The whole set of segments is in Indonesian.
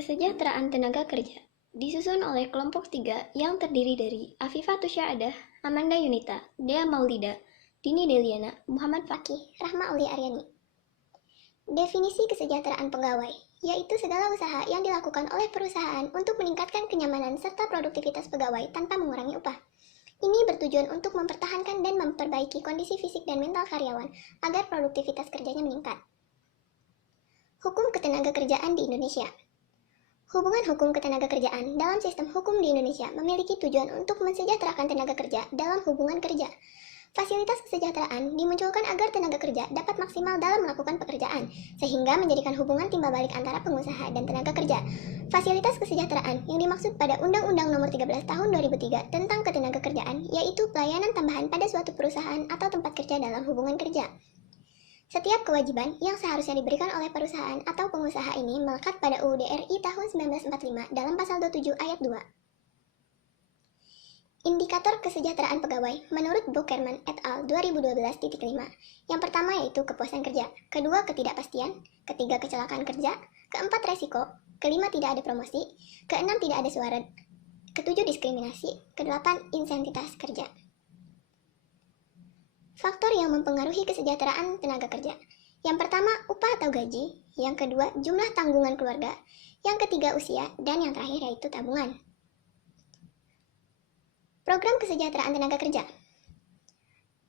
Kesejahteraan Tenaga Kerja disusun oleh kelompok 3 yang terdiri dari Afifah Tusya Adah, Amanda Yunita, Dea Maulida, Dini Deliana, Muhammad Fakih, Rahma Uli Aryani. Definisi kesejahteraan pegawai, yaitu segala usaha yang dilakukan oleh perusahaan untuk meningkatkan kenyamanan serta produktivitas pegawai tanpa mengurangi upah. Ini bertujuan untuk mempertahankan dan memperbaiki kondisi fisik dan mental karyawan agar produktivitas kerjanya meningkat. Hukum Ketenagakerjaan di Indonesia. Hubungan hukum ketenagakerjaan dalam sistem hukum di Indonesia memiliki tujuan untuk mensejahterakan tenaga kerja dalam hubungan kerja. Fasilitas kesejahteraan dimunculkan agar tenaga kerja dapat maksimal dalam melakukan pekerjaan, sehingga menjadikan hubungan timbal balik antara pengusaha dan tenaga kerja. Fasilitas kesejahteraan yang dimaksud pada Undang-Undang Nomor 13 Tahun 2003 tentang Ketenagakerjaan yaitu pelayanan tambahan pada suatu perusahaan atau tempat kerja dalam hubungan kerja. Setiap kewajiban yang seharusnya diberikan oleh perusahaan atau pengusaha ini melekat pada UUD RI tahun 1945 dalam pasal 27 ayat 2. Indikator kesejahteraan pegawai menurut Bokerman et al. 2012.5. Yang pertama yaitu kepuasan kerja, kedua ketidakpastian, ketiga kecelakaan kerja, keempat resiko, kelima tidak ada promosi, keenam tidak ada suara, ketujuh diskriminasi, kedelapan insentitas kerja. Faktor yang mempengaruhi kesejahteraan tenaga kerja. Yang pertama, upah atau gaji. Yang kedua, jumlah tanggungan keluarga. Yang ketiga, usia. Dan yang terakhir yaitu tabungan. Program kesejahteraan tenaga kerja.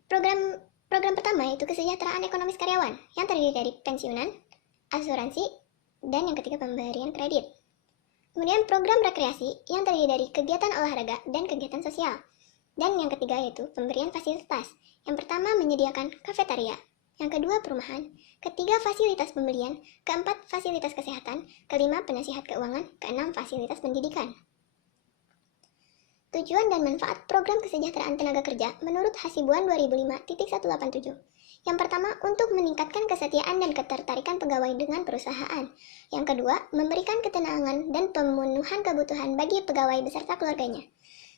Program pertama yaitu kesejahteraan ekonomis karyawan, yang terdiri dari pensiunan, asuransi, dan yang ketiga pemberian kredit. Kemudian program rekreasi, yang terdiri dari kegiatan olahraga dan kegiatan sosial. Dan yang ketiga yaitu pemberian fasilitas. Yang pertama menyediakan kafetaria, yang kedua perumahan, ketiga fasilitas pembelian, keempat fasilitas kesehatan, kelima penasihat keuangan, keenam fasilitas pendidikan. Tujuan dan manfaat program kesejahteraan tenaga kerja menurut Hasibuan 2005.187. Yang pertama, untuk meningkatkan kesetiaan dan ketertarikan pegawai dengan perusahaan. Yang kedua, memberikan ketenangan dan pemenuhan kebutuhan bagi pegawai beserta keluarganya.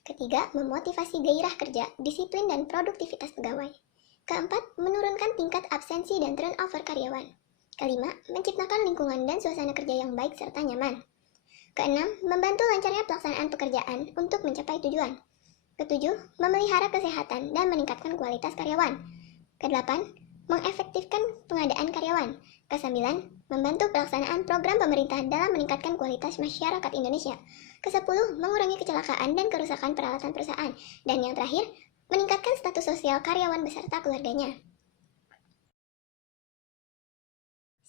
Ketiga, memotivasi gairah kerja, disiplin dan produktivitas pegawai. Keempat, menurunkan tingkat absensi dan turnover karyawan. Kelima, menciptakan lingkungan dan suasana kerja yang baik serta nyaman. Keenam, membantu lancarnya pelaksanaan pekerjaan untuk mencapai tujuan. Ketujuh, memelihara kesehatan dan meningkatkan kualitas karyawan. Kedelapan, mengefektifkan pengadaan karyawan. Kesembilan, membantu pelaksanaan program pemerintah dalam meningkatkan kualitas masyarakat Indonesia. Kesepuluh, mengurangi kecelakaan dan kerusakan peralatan perusahaan. Dan yang terakhir, meningkatkan status sosial karyawan beserta keluarganya.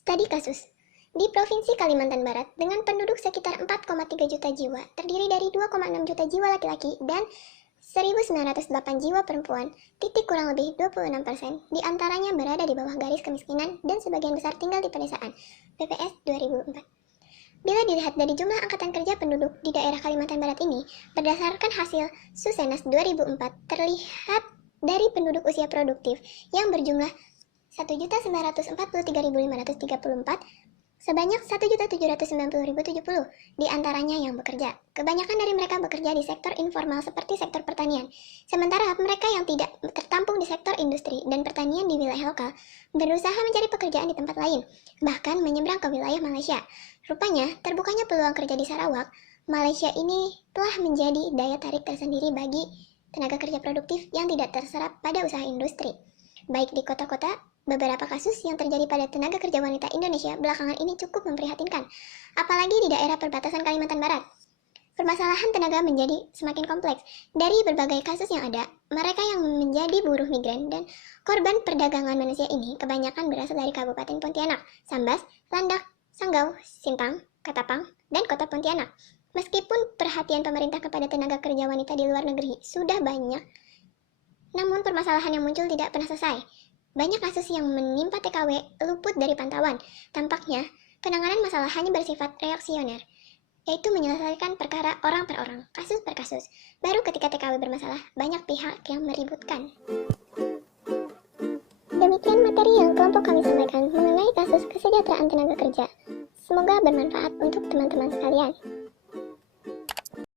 Studi kasus. Di Provinsi Kalimantan Barat, dengan penduduk sekitar 4,3 juta jiwa, terdiri dari 2,6 juta jiwa laki-laki dan 1.908 jiwa perempuan, kurang lebih 26% diantaranya berada di bawah garis kemiskinan dan sebagian besar tinggal di pedesaan, BPS 2004. Bila dilihat dari jumlah angkatan kerja penduduk di daerah Kalimantan Barat ini, berdasarkan hasil Susenas 2004, terlihat dari penduduk usia produktif yang berjumlah 1.943.534, sebanyak 1.790.070 di antaranya yang bekerja. Kebanyakan dari mereka bekerja di sektor informal seperti sektor pertanian, sementara mereka yang tidak tertampung di sektor industri dan pertanian di wilayah lokal berusaha mencari pekerjaan di tempat lain, bahkan menyeberang ke wilayah Malaysia. Rupanya, terbukanya peluang kerja di Sarawak, Malaysia ini telah menjadi daya tarik tersendiri bagi tenaga kerja produktif yang tidak terserap pada usaha industri. Baik di kota-kota, beberapa kasus yang terjadi pada tenaga kerja wanita Indonesia belakangan ini cukup memprihatinkan, apalagi di daerah perbatasan Kalimantan Barat. Permasalahan tenaga menjadi semakin kompleks. Dari berbagai kasus yang ada, mereka yang menjadi buruh migran dan korban perdagangan manusia ini kebanyakan berasal dari Kabupaten Pontianak, Sambas, Landak, Sanggau, Sintang, Katapang, dan Kota Pontianak. Meskipun perhatian pemerintah kepada tenaga kerja wanita di luar negeri sudah banyak, namun permasalahan yang muncul tidak pernah selesai. Banyak kasus yang menimpa TKW luput dari pantauan. Tampaknya, penanganan masalah hanya bersifat reaksioner, yaitu menyelesaikan perkara orang per orang, kasus per kasus. Baru ketika TKW bermasalah, banyak pihak yang meributkan. Demikian materi yang kelompok kami sampaikan mengenai kasus kesejahteraan tenaga kerja. Semoga bermanfaat untuk teman-teman sekalian.